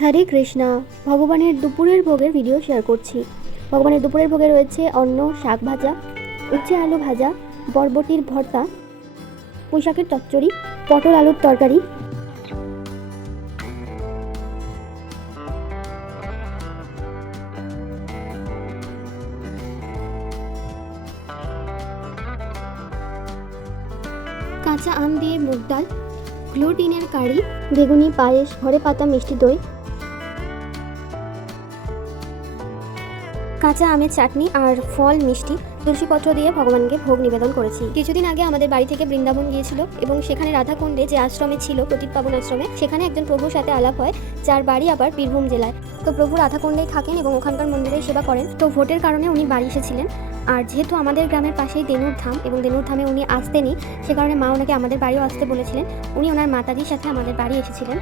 হরে কৃষ্ণা। ভগবানের দুপুরের ভোগের ভিডিও শেয়ার করছি। ভগবানের দুপুরের ভোগে রয়েছে অন্ন, শাক ভাজা, উচ্ছে আলু ভাজা, বরবটির ভর্তা, পুঁইশাকের চচ্চড়ি, পটল আলুর তরকারি, কাঁচা আম দিয়ে মুগ ডাল, গ্লুটিনের কারি, বেগুনি পায়েস, ঘরে পাতা মিষ্টি দই, কাঁচা আমের চাটনি আর ফল মিষ্টি, তুলসীপত্র দিয়ে ভগবানকে ভোগ নিবেদন করেছি। কিছুদিন আগে আমাদের বাড়ি থেকে বৃন্দাবন গিয়েছিল এবং সেখানে রাধাকুণ্ডে যে আশ্রমে ছিল, প্রদীপ পাবন আশ্রমে, সেখানে একজন প্রভুর সাথে আলাপ হয়, যার বাড়ি আবার বীরভূম জেলায়। তো প্রভু রাধাকুণ্ডেই থাকেন এবং ওখানকার মন্দিরেই সেবা করেন। তো ভোটের কারণে উনি বাড়ি এসেছিলেন। আর যেহেতু আমাদের গ্রামের পাশেই দেনুর ধাম এবং দেনুর ধামে উনি আসতেনি, সে কারণে মা ওনাকে আমাদের বাড়িও আসতে বলেছিলেন। উনি ওনার মাতাজির সাথে আমাদের বাড়ি এসেছিলেন।